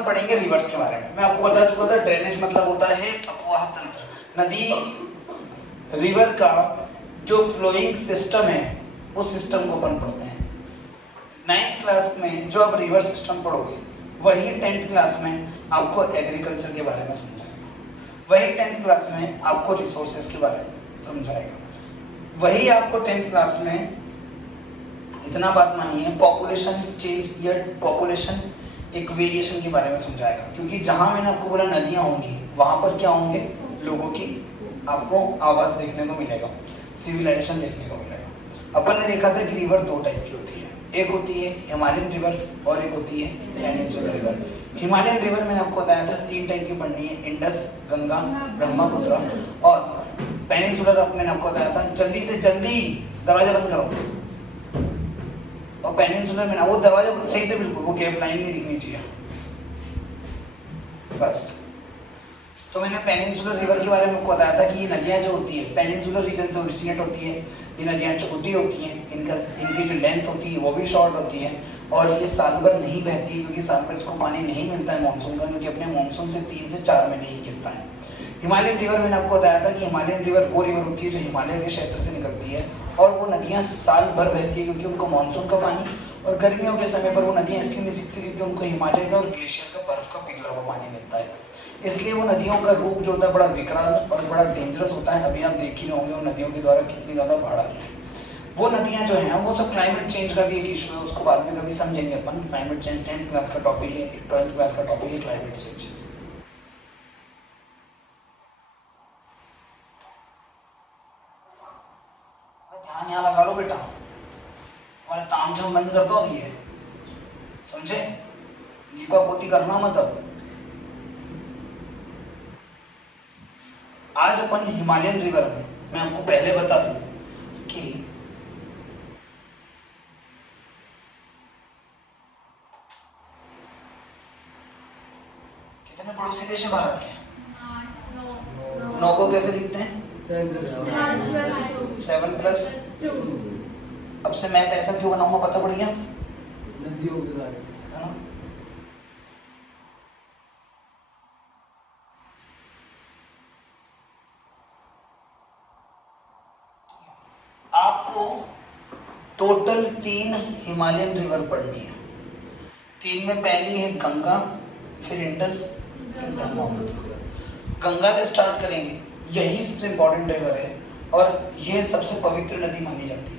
अपन पढ़ेंगे रिवर्स के बारे में। मैं आपको बता चुका था ड्रेनेज मतलब होता है अपवाह तंत्र। नदी रिवर का जो फ्लोइंग सिस्टम है उस सिस्टम को अपन पढ़ते हैं। 9th क्लास में जो आप रिवर सिस्टम पढ़ोगे वही 10th क्लास में आपको एग्रीकल्चर के बारे में समझाएगा, वही 10th क्लास में आपको रिसोर्सेज के बारे में समझाएगा, वही आपको 10th क्लास में, इतना बात मानिए, पॉपुलेशन चेंज या पॉपुलेशन एक वेरिएशन के बारे में समझाएगा। क्योंकि जहां मैंने आपको बोला नदियां होंगी वहां पर क्या होंगे, लोगों की आपको आवास देखने को मिलेगा, सिविलाइजेशन देखने को मिलेगा। अपन ने देखा था कि रिवर दो टाइप की होती है, एक होती है हिमालयन रिवर और एक होती है पेनिनसुलर रिवर। हिमालयन रिवर मैंने आपको बताया था 3 टाइप की पढ़नी है, इंडस, गंगा, ब्रह्मपुत्र। और पेनिनसुलर मैंने आपको बताया था, जल्दी से जल्दी दरवाजा बंद करो। और पेनिनसुलर में ना वो दरवाजा सही से बिल्कुल वो गैप लाइन नहीं दिखनी चाहिए बस। तो मैंने पेनिनसुलर रिवर के बारे में आपको बताया था कि ये नदियाँ जो होती है पेनिनसुलर रीजन से ओरिजिनेट होती है। ये नदियाँ छोटी होती हैं, इनकी जो लेंथ होती है वो भी शॉर्ट होती है, और ये साल भर नहीं बहती है क्योंकि साल भर इसको पानी नहीं मिलता है मानसून का, क्योंकि अपने मानसून से 3 से 4 महीने ही गिरता है। हिमालयन रिवर मैंने आपको बताया था कि हिमालयन रिवर वो रिवर होती है जो हिमालय के क्षेत्र से निकलती है, और वो नदियाँ साल भर बहती है क्योंकि उनको मानसून का पानी, और गर्मियों के समय पर वो नदियाँ इसलिए नहीं सीखती क्योंकि उनको हिमालय का और ग्लेशियर का बर्फ का पिघला हुआ पानी मिलता है। इसलिए वो नदियों का रूप जो होता है बड़ा विकराल और बड़ा डेंजरस होता है। अभी आप देख ही होंगे उन नदियों के द्वारा कितनी ज़्यादा बाढ़ आ रही है। वो नदियाँ जो हैं वो सब क्लाइमेट चेंज का भी एक इशू है, उसको बाद में कभी समझेंगे अपन। क्लाइमेट चेंज 10th क्लास का टॉपिक है, 12th क्लास का टॉपिक है क्लाइमेट चेंज। ध्यान यहाँ लगा लो बेटा, हमारे तामझाम बंद कर दो अभी ये, समझे? लीपा पोती करना मत अब। आज अपन हिमालयन रिवर में, मैं आपको पहले बता दूं कि कितने पड़ोसी देश है भारत के? 9 को कैसे लिखते हैं? 7+2। अब से मैं पैसा क्यों बनाऊंगा पता पड़ गया? नदियों के बारे में, है ना? आपको टोटल 3 हिमालयन रिवर पढ़नी है। 3 में पहली है गंगा, फिर इंडस, फिर ब्रह्मपुत्र। गंगा से स्टार्ट करेंगे, यही सबसे इंपॉर्टेंट रिवर है और ये सबसे पवित्र नदी मानी जाती है।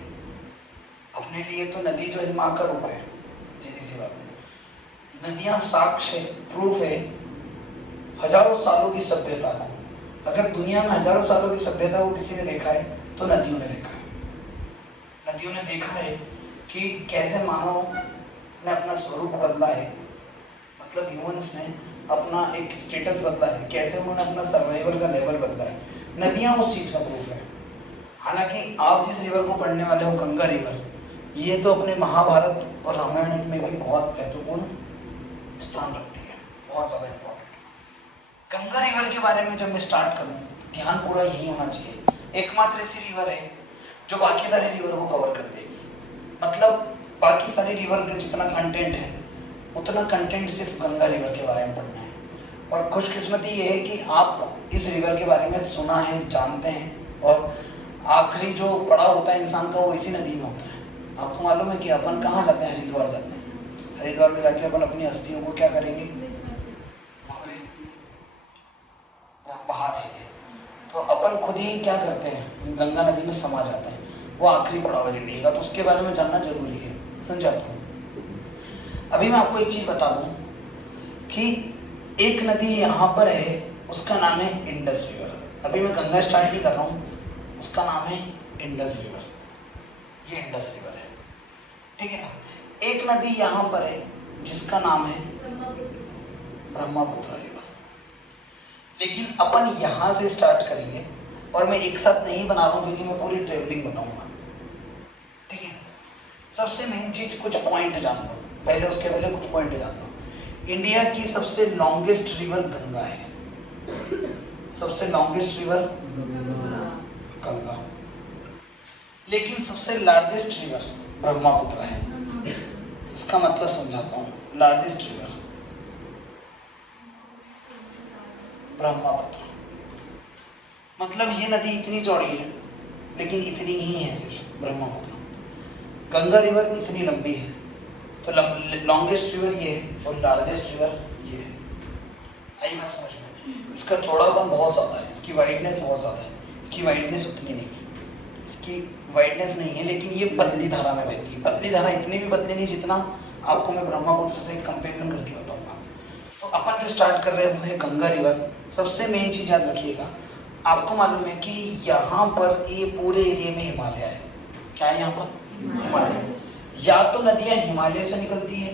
अपने लिए तो नदी जो है माँ का रूप है, सीधी सी बात है। नदियाँ साक्ष्य है, प्रूफ है हजारों सालों की सभ्यता को। अगर दुनिया में हजारों सालों की सभ्यता को किसी ने देखा है तो नदियों ने देखा है। नदियों ने देखा है कि कैसे मानव ने अपना स्वरूप बदला है, मतलब ह्यूमंस ने अपना एक स्टेटस बदला है, कैसे उन्होंने अपना सर्वाइवल का लेवल बदला है। नदियाँ उस चीज़ का प्रूफ है। हालांकि आप जिस रिवर को पढ़ने वाले हो गंगा रिवर, ये तो अपने महाभारत और रामायण में भी बहुत महत्वपूर्ण स्थान रखती है, बहुत ज़्यादा इम्पोर्टेंट। गंगा रिवर के बारे में जब मैं स्टार्ट करूँ ध्यान पूरा यही होना चाहिए। एकमात्र ऐसी रिवर है जो बाकी सारे रिवर को कवर कर देगी। मतलब बाकी सारे रिवर में जितना कंटेंट है उतना कंटेंट सिर्फ गंगा रिवर के बारे में पढ़ना है। और खुशकिस्मती ये है कि आप इस रिवर के बारे में सुना है, जानते हैं, और आखिरी जो पड़ाव होता है इंसान का वो इसी नदी में होता है। आपको मालूम है कि अपन कहाँ जाते हैं? हरिद्वार जाते हैं। हरिद्वार में जाके अपन अपनी अस्थियों को क्या करेंगे? बहा देंगे। तो अपन खुद ही क्या करते हैं? गंगा नदी में समा जाते हैं। वो आखिरी पड़ाव है जिंदगी का, तो उसके बारे में जानना जरूरी है। समझाता हूँ। अभी मैं आपको एक चीज बता दूं कि एक नदी यहाँ पर है, उसका नाम है इंडस रिवर। अभी मैं गंगा स्टार्ट नहीं कर रहा हूँ, उसका नाम है इंडस रिवर। ये इंडस रिवर है, ठीक है ना? एक नदी यहाँ पर है जिसका नाम है ब्रह्मपुत्र रिवर। लेकिन अपन यहाँ से स्टार्ट करेंगे, और मैं एक साथ नहीं बना रहा हूँ क्योंकि मैं पूरी ट्रेवलिंग बताऊंगा, ठीक है? सबसे मेन चीज कुछ पॉइंट जान लो पहले, उसके पहले कुछ पॉइंट जान लो। इंडिया की सबसे लॉन्गेस्ट रिवर गंगा है। सबसे लॉन्गेस्ट रिवर गंगा, लेकिन सबसे लार्जेस्ट रिवर ब्रह्मपुत्र है। इसका मतलब समझाता हूँ। Largest river Brahmaputra. मतलब ये नदी इतनी चौड़ी है लेकिन इतनी ही है सिर्फ ब्रह्मपुत्र। गंगा रिवर इतनी लंबी है तो लॉन्गेस्ट रिवर ये है और लार्जेस्ट रिवर ये है। आई बात समझ में? इसका चौड़ापन बहुत ज़्यादा है, इसकी वाइडनेस बहुत ज़्यादा है, इसकी वाइडनेस उतनी नहीं है, इसकी वाइडनेस नहीं है, लेकिन ये पतली धारा में बहती है। पतली धारा इतनी भी पतली नहीं जितना आपको मैं ब्रह्मपुत्र से कंपेरिजन करके बताऊंगा। तो अपन जो स्टार्ट कर रहे हैं वो है गंगा रिवर। सबसे मेन चीज़ याद रखिएगा, आपको मालूम है कि यहाँ पर ये पूरे एरिया में हिमालय है। क्या है यहाँ पर? हिमालय। या तो नदियाँ हिमालय से निकलती है,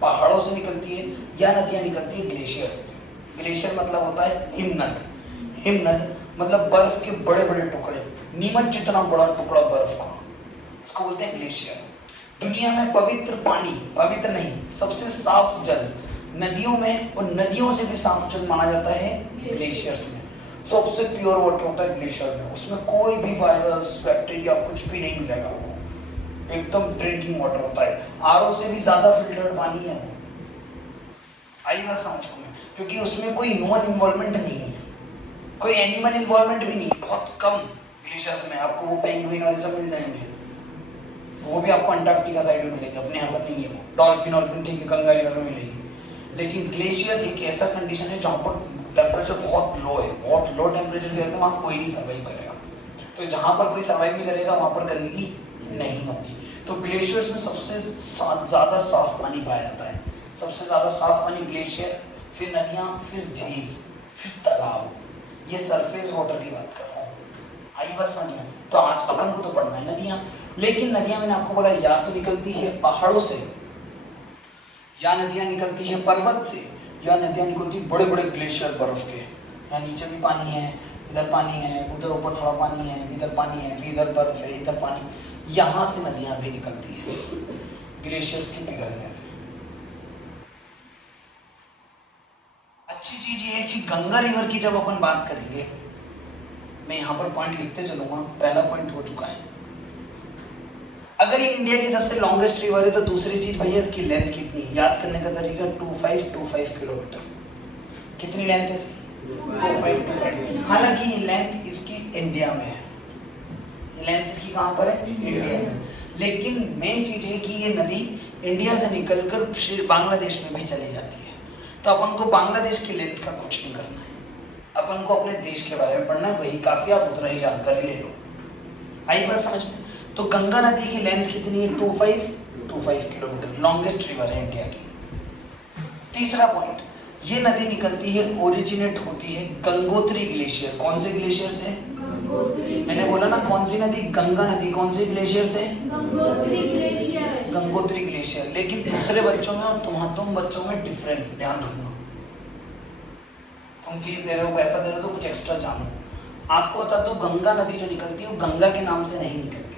पहाड़ों से निकलती है, या नदियाँ निकलती है ग्लेशियर से। ग्लेशियर मतलब होता है हिमनद। हिमनद मतलब बर्फ के बड़े बड़े टुकड़े, नीमच जितना बड़ा टुकड़ा बर्फ का, इसको बोलते हैं ग्लेशियर। दुनिया में पवित्र पानी, पवित्र नहीं, सबसे साफ जल नदियों में, और नदियों से भी साफ जल माना जाता है ग्लेशियर्स में। सबसे प्योर वाटर होता है ग्लेशियर में, उसमें कोई भी वायरस बैक्टीरिया कुछ भी नहीं मिलेगा आपको, एकदम ड्रिंकिंग वाटर होता है। आरओ से भी ज्यादा फिल्टर्ड पानी है वो। आई बात समझ को, क्योंकि उसमें कोई ह्यूमन इन्वॉल्वमेंट नहीं है, कोई एनिमल इन्वॉल्वमेंट भी नहीं, बहुत कम। ग्लेशियर्स में आपको वो पेंगुइन और सब मिल जाएंगे, वो भी आपको अंटार्कटिका साइड में मिलेंगे, अपने यहाँ पर नहीं है। डॉल्फिन वॉल्फिन ठीक है गंगा रिवर में मिलेगी, लेकिन ग्लेशियर एक ऐसा कंडीशन है जहाँ पर टेम्परेचर बहुत लो है, बहुत लो टेम्परेचर की वजह से वहाँ कोई नहीं सर्वाइव करेगा। तो जहाँ पर कोई सर्वाइव नहीं करेगा वहाँ पर गंदगी नहीं होगी। तो ग्लेशियर्स में सबसे ज़्यादा साफ पानी पाया जाता है, सबसे ज़्यादा साफ पानी ग्लेशियर, फिर नदियाँ, फिर झील, फिर तालाब। ये सरफेस वाटर की बात कर रहा हूँ। आई बात समझ में? तो आज अपन को तो पढ़ना है नदियाँ, लेकिन नदियाँ मैंने आपको बोला या तो निकलती है पहाड़ों से, या नदियाँ निकलती है पर्वत से, या नदियाँ निकलती है बड़े बड़े ग्लेशियर बर्फ के। यहाँ नीचे भी पानी है, इधर पानी है, उधर ऊपर थोड़ा पानी है, इधर पानी है, फिर इधर बर्फ है, इधर पानी। यहाँ से नदियाँ भी निकलती है ग्लेशियर्स के पिघलने से। अच्छी चीज ये है कि गंगा रिवर की जब अपन बात करेंगे, मैं यहाँ पर पॉइंट लिखते चलूंगा, पहला पॉइंट हो चुका है। अगर ये इंडिया की सबसे लॉन्गेस्ट रिवर है तो दूसरी चीज भैया इसकी लेंथ कितनी है, याद करने का तरीका 2525 किलोमीटर। कितनी लेंथ है इसकी? 2525। हालांकि ये लेंथ इसकी इंडिया में है, ये लेंथ इसकी कहाँ पर है? इंडिया में। लेकिन मेन चीज है कि ये नदी इंडिया से निकलकर फिर बांग्लादेश में भी चली जाती है। तो अपन को बांग्लादेश की लेंथ का कुछ नहीं करना है, अपन को अपने देश के बारे में पढ़ना है, वही काफी। आप उतना ही जानकारी ले लो। आई बात समझ में? तो गंगा नदी की लेंथ कितनी है? 2525 किलोमीटर, लॉन्गेस्ट रिवर है इंडिया की। तीसरा पॉइंट, ये नदी निकलती है, ओरिजिनेट होती है गंगोत्री ग्लेशियर। कौन से ग्लेशियर से? मैंने बोला ना कौन सी नदी? गंगा नदी। कौन से ग्लेशियर से? गंगोत्री ग्लेशियर। लेकिन दूसरे बच्चों में और तुम बच्चों में डिफरेंस ध्यान रखना। तुम फीस दे रहे हो, पैसा दे रहे हो, तो कुछ एक्स्ट्रा जानो। आपको बता दो, गंगा नदी जो निकलती है वो गंगा के नाम से नहीं निकलती है।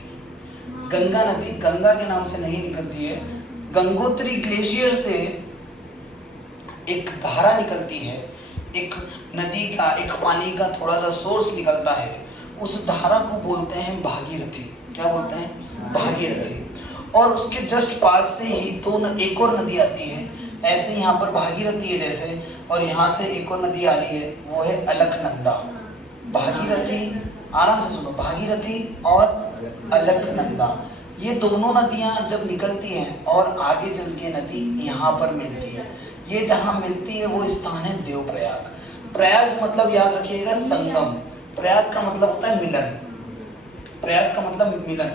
गंगा नदी गंगा के नाम से नहीं निकलती है, गंगोत्री ग्लेशियर से एक धारा निकलती है, एक नदी का, एक पानी का थोड़ा सा सोर्स निकलता है। उस धारा को बोलते हैं भागीरथी। क्या बोलते हैं? भागीरथी। और उसके जस्ट पास से ही एक और नदी आती है। ऐसे यहाँ पर भागीरथी है जैसे, और यहाँ से एक और नदी आ रही है, वो है अलकनंदा। भागीरथी, आराम से सुनो, भागीरथी और अलकनंदा, ये दोनों नदियाँ जब निकलती हैं और आगे चल के नदी यहाँ पर मिलती है। ये जहाँ मिलती है वो स्थान है देवप्रयाग। प्रयाग मतलब याद रखिएगा संगम। प्रयाग का मतलब होता है मिलन। प्रयाग का मतलब मिलन।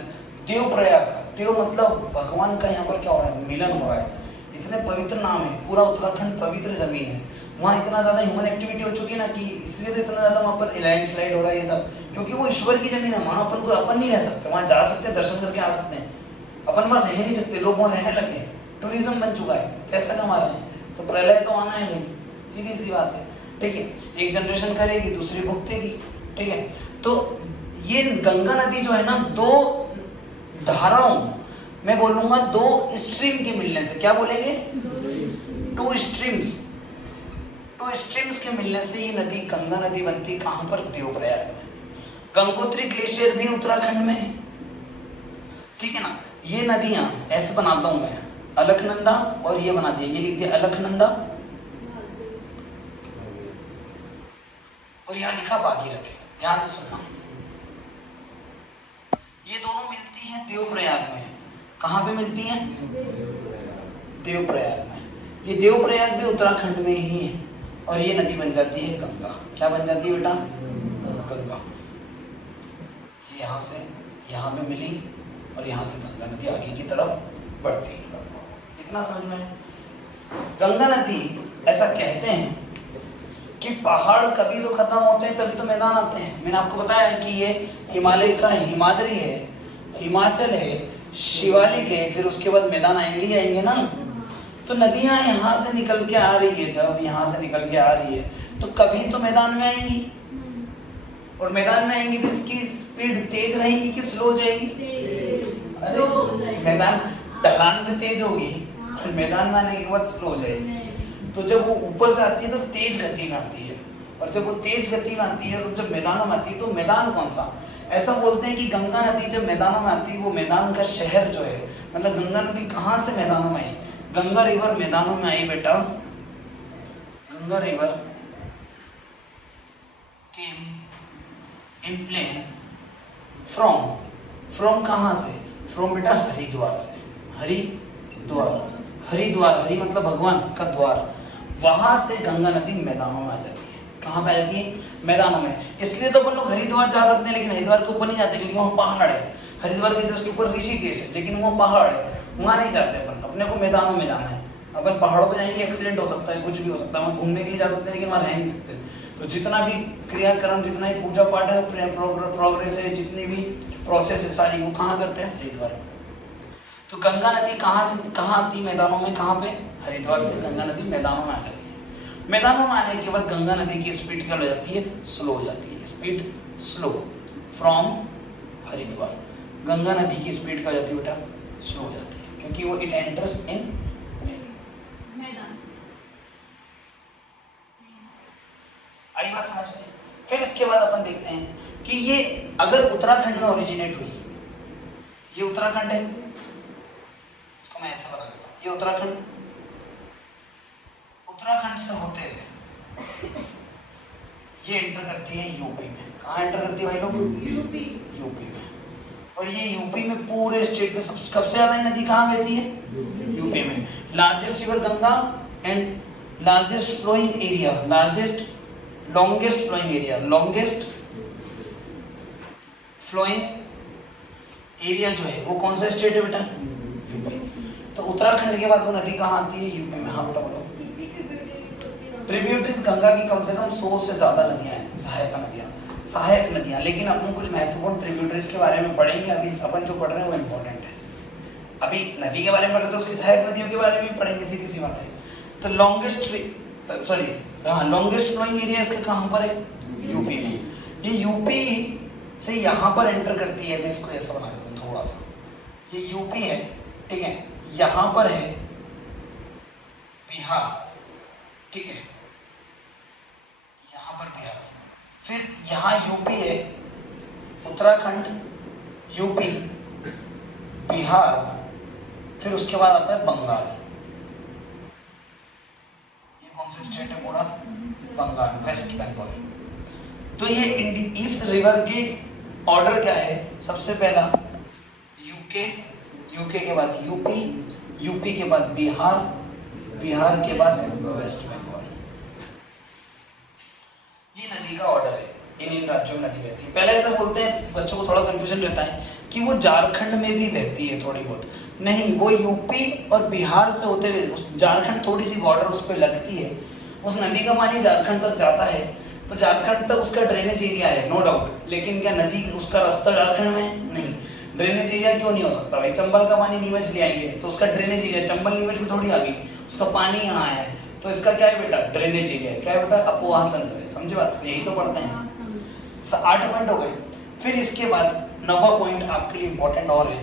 देवप्रयाग, देव मतलब भगवान का यहाँ पर क्या हो रहा है? मिलन हो रहा है। इतने पवित्र नाम है, पूरा उत्तराखंड पवित्र जमीन है। वहाँ इतना ज्यादा ह्यूमन एक्टिविटी हो चुकी है ना, कि इसलिए तो इतना ज्यादा वहाँ पर लैंड स्लाइड हो रहा है ये सब, क्योंकि वो ईश्वर की जमीन है। वहाँ अपन नहीं रह सकते, वहाँ जा सकते, दर्शन करके आ सकते हैं, अपन वहाँ रह नहीं सकते। लोग वहाँ रहने लगे, टूरिज्म बन चुका है, पैसा कमा रहे हैं। तो प्रलय तो आना है भाई, सीधी सी बात है। ठीक है, एक जनरेशन करेगी, दूसरी भुगतेगी। ठीक है, तो ये गंगा नदी जो है ना, दो धाराओं, मैं बोलूंगा दो स्ट्रीम के मिलने से, क्या बोलेंगे? टू स्ट्रीम्स के मिलने से ये नदी गंगा नदी बनती। कहां पर? देवप्रयाग में। गंगोत्री ग्लेशियर भी उत्तराखंड में है। ठीक है ना, ये नदियां ऐसे बनाता हूं मैं, अलकनंदा, और ये बना दिया, ये लिख दिया अलकनंदा, और यहाँ लिखा भागीरथी। ध्यान से सुनना, ये दोनों मिलती हैं देवप्रयाग में। कहाँ पे मिलती हैं? देवप्रयाग में। ये देवप्रयाग भी उत्तराखंड में ही है और ये नदी बन जाती है गंगा। क्या बन जाती है बेटा? गंगा। ये यहाँ से यहाँ पे मिली और यहाँ से गंगा नदी आगे की तरफ बढ़ती है। इतना समझ में? गंगा नदी ऐसा कहते हैं कि पहाड़ कभी तो खत्म होते हैं तभी तो मैदान आते हैं। मैंने आपको बताया है कि ये हिमालय का हिमाद्री है, हिमाचल है, शिवालिक है, फिर उसके बाद मैदान आएंगे ही आएंगे ना। तो नदियां यहाँ से निकल के आ रही है, जब यहाँ से निकल के आ रही है तो कभी तो मैदान में आएंगी, और मैदान में आएंगी तो इसकी स्पीड तेज रहेगी कि स्लो जाएगी? अरे मैदान ढलान में तेज होगी, फिर मैदान में आने के बाद स्लो हो जाएगी। तो जब वो ऊपर से आती है तो तेज गति में आती है, और जब वो तेज गति में आती है और जब मैदानों में आती है तो मैदान कौन सा? ऐसा बोलते हैं कि गंगा नदी जब मैदानों में आती है वो मैदान का शहर जो है, मतलब गंगा नदी कहाँ से मैदानों में आई? गंगा रिवर मैदानों में आई बेटा। Ganga river came in plain from कहाँ से? फ्रॉम बेटा हरिद्वार से। हरिद्वार, हरिद्वार, हरि मतलब भगवान का द्वार, वहां से गंगा नदी मैदानों में आ जाती है। कहाँ पे आ जाती है? मैदानों में। इसलिए तो अपन लोग हरिद्वार जा सकते हैं लेकिन हरिद्वार के ऊपर नहीं जाते क्योंकि वहाँ पहाड़ है। हरिद्वार के जस्ट ऊपर ऋषिकेश है लेकिन वहाँ पहाड़ है, वहाँ नहीं जाते अपन। अपने को मैदानों में जाना है। अपन पहाड़ों पर जाएंगे एक्सीडेंट हो सकता है, कुछ भी हो सकता है। वहाँ घूमने के लिए जा सकते हैं लेकिन वहाँ रह नहीं सकते। तो जितना भी क्रियाक्रम, जितना भी पूजा पाठ है, प्रोग्रेस है, जितनी भी प्रोसेस है सारी, वो कहाँ करते हैं? हरिद्वार। तो गंगा नदी कहाँ से कहाँ आती? मैदानों में। कहाँ पे? हरिद्वार से गंगा नदी मैदानों में आ जाती है। मैदानों में आने के बाद गंगा नदी की स्पीड क्या हो जाती है? स्लो हो जाती है। Speed slow from Haridwar. Ganga नदी की स्पीड क्या हो जाती है बेटा? स्लो हो जाती है क्योंकि वो इट एंटर्स इन मैदान। आई बात समझ में? फिर इसके बाद अपन देखते हैं कि ये अगर उत्तराखंड में ओरिजिनेट हुई, ये उत्तराखंड है, इसको मैं ऐसे बता देता हूँ, ये उत्तराखंड से होते हुए ये एंटर करती है यूपी में। कहाँ एंटर करती है भाई लोग? यूपी में। और ये यूपी में पूरे स्टेट में सबसे ज्यादा नदी कहाँ बहती है? यूपी में। Largest river Ganga and largest flowing area, longest flowing area जो है वो कौन सा स्टेट है बेटा? यूपी। तो उत्तराखंड के बाद वो नदी कहाँ आती है? यूपी में। हाँ बेटा बोलो। ट्रिब्यूटरीज गंगा की कम से कम 100 से ज्यादा नदियां हैं, सहायक नदियां। लेकिन अपन कुछ महत्वपूर्ण ट्रिब्यूटरीज के बारे में पढ़ेंगे। अभी अपन जो पढ़ रहे हैं वो इम्पोर्टेंट है। अभी नदी के बारे में पढ़ रहे तो उसकी सहायक नदियों के बारे में भी पढ़ेंगे, सीधी सी बात है। तो लॉन्गेस्ट फ्लोइंग एरिया इसके कहाँ पर है? यूपी में। ये यूपी से यहाँ पर एंटर करती है। मैं इसको ऐसा बना देता हूँ थोड़ा सा। ये यूपी है, ठीक है, यहाँ पर है बिहार, ठीक है, यहाँ पर बिहार, फिर यहाँ यूपी है, उत्तराखंड, यूपी, बिहार, फिर उसके बाद आता है बंगाल। ये कौन सा स्टेट है? पूरा बंगाल, वेस्ट बंगाल। तो ये इस रिवर के ऑर्डर क्या है? सबसे पहला यूके, यूके के बाद यूपी, यूपी के बाद बिहार, बिहार के बाद वेस्ट बंगाल। ये नदी का ऑर्डर है। इन राज्यों में नदी बहती है। पहले ऐसा बोलते हैं, बच्चों को थोड़ा कंफ्यूजन रहता है कि वो झारखंड में भी बहती है थोड़ी बहुत। नहीं, वो यूपी और बिहार से होते हुए झारखंड थोड़ी सी बॉर्डर उस पर लगती है। उस नदी का पानी झारखंड तक जाता है तो झारखंड तक उसका ड्रेनेज एरिया है, नो डाउट। लेकिन क्या नदी उसका रास्ता झारखंड में है? नहीं। ड्रेनेज एरिया क्यों नहीं हो सकता भाई? चंबल का पानी नीमच ले आएंगे तो उसका ड्रेनेज एरिया, चंबल नीमच में थोड़ी आ गई, उसका पानी यहाँ आया है तो इसका क्या है बेटा? Drainage area. क्या है बेटा? अपवाह तंत्र है। समझे बात? यही तो पढ़ते हैं। 8 पॉइंट हो गए। फिर इसके बाद 9वां पॉइंट आपके लिए इंपॉर्टेंट और है।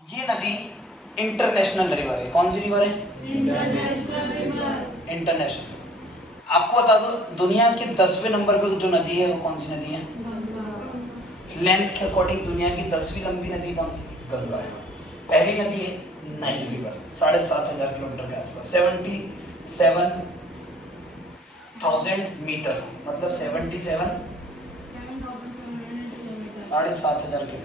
ये नदी इंटरनेशनल रिवर है। कौन सी रिवर है? इंटरनेशनल। आपको बता दो, दुनिया के 10वें नंबर पे जो नदी है वो कौन सी नदी है? लेंथ के अकॉर्डिंग दुनिया की 10वीं लंबी नदी कौन सी? गंगा है। पहली नदी है नाइल रिवर 7,500 किलोमीटर के आसपास, 77,000 मीटर, मतलब 7,500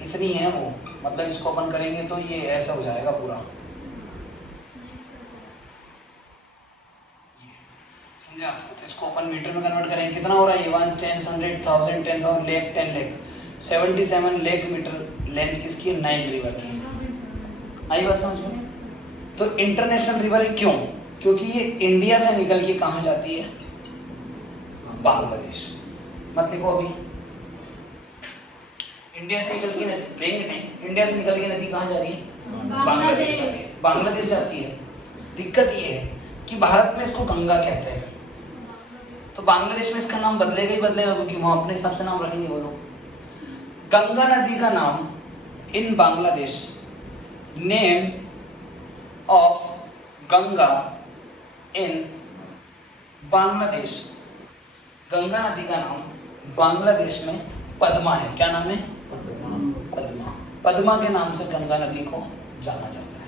इतनी है वो, मतलब इसको अपन करेंगे तो ये ऐसा हो जाएगा पूरा, समझे आपको? तो इसको अपन मीटर में कन्वर्ट करेंगे, कितना हो रहा है ये 1 10 100,000 10,000 लेक 10 लेक 77 लेक मीटर लेंथ किसकी है? नाइल रिवर की। आई बात समझ में? तो इंटरनेशनल रिवर है क्यों? क्योंकि ये इंडिया से निकल के कहाँ जाती है? बांग्लादेश। मत लिखो अभी, इंडिया से निकल के नदी लेंगे नहीं, इंडिया से निकल के नदी कहाँ जा रही है? बांग्लादेश जा रही है, बांग्लादेश जाती है। दिक्कत ये है कि भारत में इसको गंगा कहते हैं, तो बांग्लादेश में इसका नाम बदलेगा ही बदलेगा, क्योंकि वहां अपने हिसाब से नाम रखेंगे वो लोग। गंगा नदी का नाम इन बांग्लादेश, नेम ऑफ गंगा इन बांग्लादेश, गंगा नदी का नाम बांग्लादेश में पद्मा है। क्या नाम है? पद्मा। पद्मा के नाम से गंगा नदी को जाना जाता है।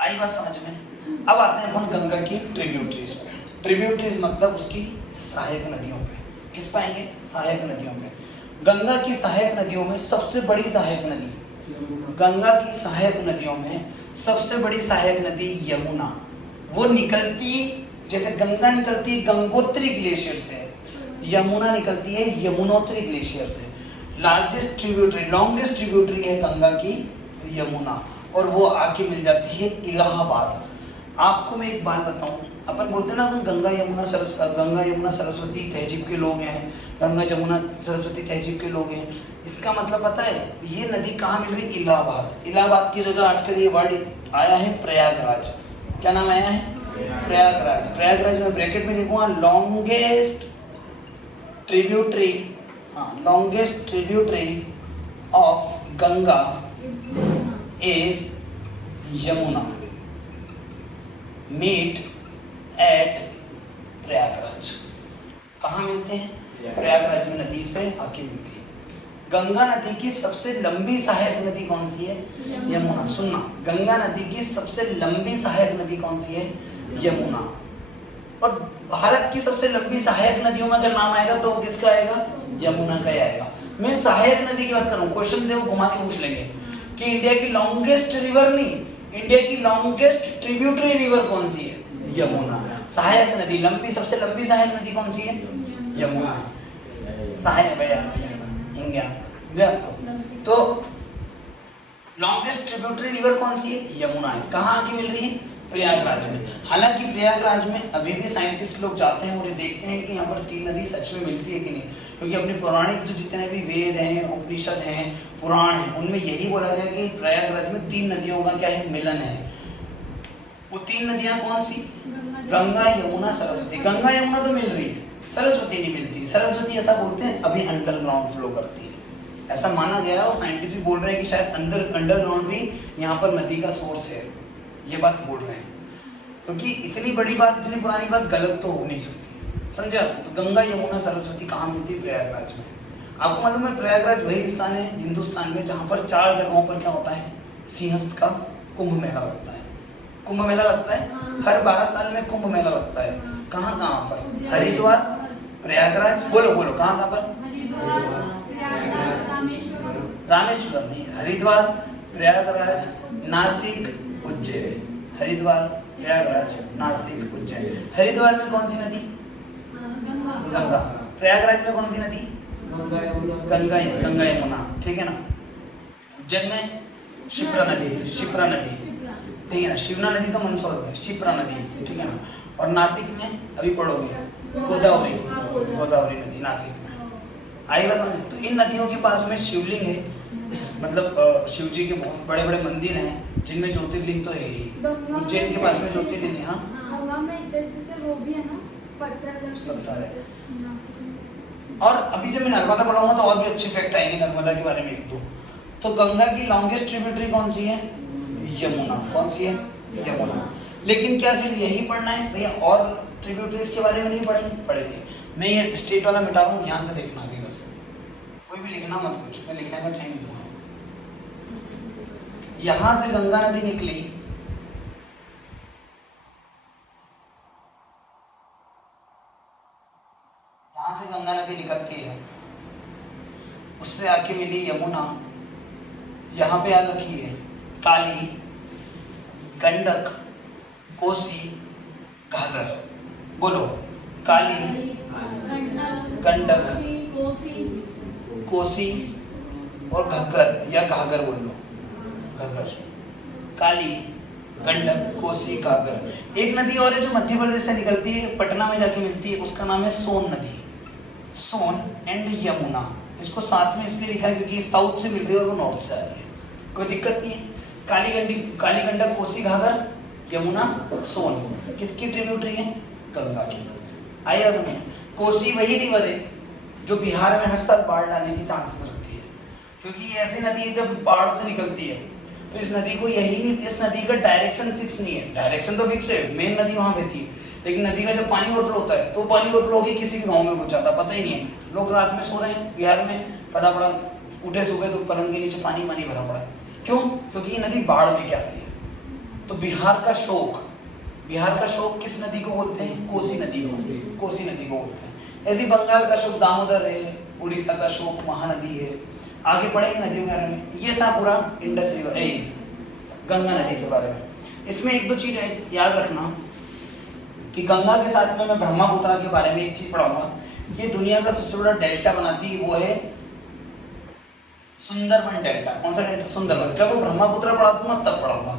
आई बात समझ में? अब आते हैं अपन गंगा की ट्रिब्यूटरीज पे। ट्रिब्यूटरीज मतलब उसकी सहायक नदियों पे। किस पाएंगे? सहायक नदियों पे। गंगा की सहायक नदियों में सबसे बड़ी सहायक नदी, गंगा की सहायक नदियों में सबसे बड़ी सहायक नदी यमुना। वो निकलती, जैसे गंगा निकलती है गंगोत्री ग्लेशियर से, यमुना निकलती है यमुनोत्री ग्लेशियर से। लार्जेस्ट ट्रिब्यूटरी, लॉन्गेस्ट ट्रिब्यूटरी है गंगा की यमुना, और वो आके मिल जाती है इलाहाबाद। आपको मैं एक बात बताऊं, अपन बोलते हैं ना गंगा यमुना सरस्वती तहजीब के लोग हैं, गंगा जमुना सरस्वती तहजीब के लोग हैं, इसका मतलब पता है? ये नदी कहाँ मिल रही? इलाहाबाद। इलाहाबाद की जगह आजकल ये वर्ड आया है प्रयागराज। क्या नाम आया है? प्रयागराज। प्रयागराज में ब्रैकेट में लिखूंगा longest tributary, longest tributary of Ganga is Yamuna, meet at Prayagraj. कहाँ मिलते हैं? प्रयागराज में नदी से आके मिलती है। गंगा नदी की सबसे लंबी सहायक नदी कौन सी है? यमुना। सुनना, गंगा नदी की सबसे लंबी सहायक नदी कौन सी है? यमुना। और भारत की सबसे लंबी सहायक नदियों में अगर नाम आएगा तो किसका आएगा? यमुना का ही आएगा। मैं सहायक नदी की बात करूं, क्वेश्चन देखो घुमा के पूछ लेंगे कि इंडिया की लॉन्गेस्ट रिवर नहीं, इंडिया की लॉन्गेस्ट ट्रिब्यूटरी रिवर कौन सी है? यमुना। सहायक नदी, लंबी, सबसे लंबी सहायक नदी कौन सी है? यमुना है। सहायक भैया इंडिया तो लॉन्गेस्ट ट्रिब्यूटरी रिवर कौन सी है? यमुना है। कहाँ आके मिल रही है? प्रयागराज में। हालांकि प्रयागराज में अभी भी साइंटिस्ट लोग जाते हैं और ये देखते हैं कि यहाँ पर तीन नदी सच में मिलती है कि नहीं, क्योंकि अपने पौराणिक जो जितने भी वेद हैं, उपनिषद हैं, पुराण हैं, उनमें यही बोला गया कि प्रयागराज में तीन नदियों का क्या है? मिलन है। वो तीन नदियां कौन सी? गंगा, यमुना, सरस्वती। गंगा यमुना तो मिल रही है, सरस्वती नहीं मिलती। सरस्वती ऐसा बोलते हैं अभी अंडरग्राउंड फ्लो करती है, ऐसा माना गया है। और साइंटिस्ट भी बोल रहे हैं कि शायद अंडरग्राउंड भी यहाँ पर नदी का सोर्स है, ये बात बोल रहे हैं। क्योंकि इतनी बड़ी बात, इतनी पुरानी बात गलत तो हो नहीं सकती, समझे आप? तो गंगा, यमुना, सरस्वती कहाँ मिलती है? प्रयागराज में। आपको मालूम है प्रयागराज वही स्थान है हिंदुस्तान में जहाँ पर 4 जगहों पर क्या होता है? सिंहस्थ का कुंभ मेला लगता है। कुंभ मेला लगता है हर 12 साल में, कुंभ मेला लगता है। कहाँ कहाँ पर? हरिद्वार, प्रयागराज, बोलो बोलो कहाँ कहाँ पर? रामेश्वरम नहीं, हरिद्वार, प्रयागराज, नासिक, उज्जैन। हरिद्वार, प्रयागराज, नासिक, उज्जैन। हरिद्वार में कौन सी नदी? गंगा। प्रयागराज में कौन सी नदी? गंगा यमुना, ठीक है ना। उज्जैन में शिप्रा नदी, ठीक है ना। शिवना नदी तो मंदसौर में, शिप्रा नदी, ठीक है ना। और नासिक में अभी पढ़ोगे गोदावरी नदी नासिक में। आई बात समझ? तो इन नदियों के पास में शिवलिंग है, मतलब शिव जी के बहुत बड़े बड़े मंदिर हैं जिनमें ज्योतिर्लिंग तो है ही। उज्जैन के पास में ज्योतिर्लिंग है। पत्थर है। और अभी जब मैं नर्मदा पढ़ाऊंगा तो और भी अच्छे फैक्ट आएंगे नर्मदा के बारे में एक दो। तो गंगा की लॉन्गेस्ट ट्रिब्यूटरी कौन सी है? यमुना। कौन सी है? यमुना। लेकिन क्या सिर्फ यही पढ़ना है भैया? और ट्रिब्यूटरीज के बारे में नहीं पढ़ेंगे। मैं ये स्टेट वाला मिटा रहा हूँ, ध्यान से देखना अभी बस। कोई भी लिखना मत कुछ, मैं लिखने का टाइम दूंगा। यहां से गंगा नदी निकली, यहां से गंगा नदी निकलती है, उससे आके मिली यमुना, यहां पे आ रखी है काली, गंडक, कोसी, घाघर। बोलो, काली, गंडक, कोसी और घग्गर या घाघर बोल लो, घग्गर, काली, गंडक, कोसी, घाघर। एक नदी और है जो मध्य प्रदेश से निकलती है, पटना में जाके मिलती है, उसका नाम है सोन नदी। सोन एंड यमुना, इसको साथ में इसलिए लिखा है क्योंकि साउथ से मिल रही है और वो नॉर्थ से आ रही है, कोई दिक्कत नहीं है। काली गंडक, कोसी, घाघर, यमुना, सोन, किसकी ट्रिब्यूटरी है? गंगा की। आइए तुम्हें, कोसी वही रिवर है जो बिहार में हर साल बाढ़ लाने के चांसेस रखती है, क्योंकि ये ऐसी नदी है जब बाढ़ से निकलती है तो इस नदी को यही नहीं, इस नदी का डायरेक्शन फिक्स नहीं है। डायरेक्शन तो फिक्स है, मेन नदी वहां बहती है, लेकिन नदी का जब पानी ओवरफ्लो होता है तो पानी ओवरफ्लो होकर किसी के गांव में घुस जाता है, पता ही नहीं है। लोग रात में सो रहे हैं बिहार में, पता पड़ा उठे सुबह तो पलंग के नीचे पानी भरा पड़ा है। क्यों? क्योंकि ये नदी बाढ़ लेके आती है। तो बिहार का शोक किस नदी को बोलते हैं? कोसी नदी को, कोसी नदी को बोलते हैं। ऐसे बंगाल का शोक दामोदर है, उड़ीसा का शोक महानदी है, आगे पढ़ेंगे नदियों के बारे में। ये था पूरा इंडस रिवर, गंगा नदी के बारे में। इसमें एक दो चीज याद रखना कि गंगा के साथ में मैं ब्रह्मपुत्र के बारे में एक चीज पढ़ाऊंगा। ये दुनिया का सबसे बड़ा डेल्टा बनाती है, वो है सुंदरबन डेल्टा। कौन सा डेल्टा? सुंदरबन। जब वो ब्रह्मपुत्र पढ़ा दूंगा तब पढ़ाऊंगा।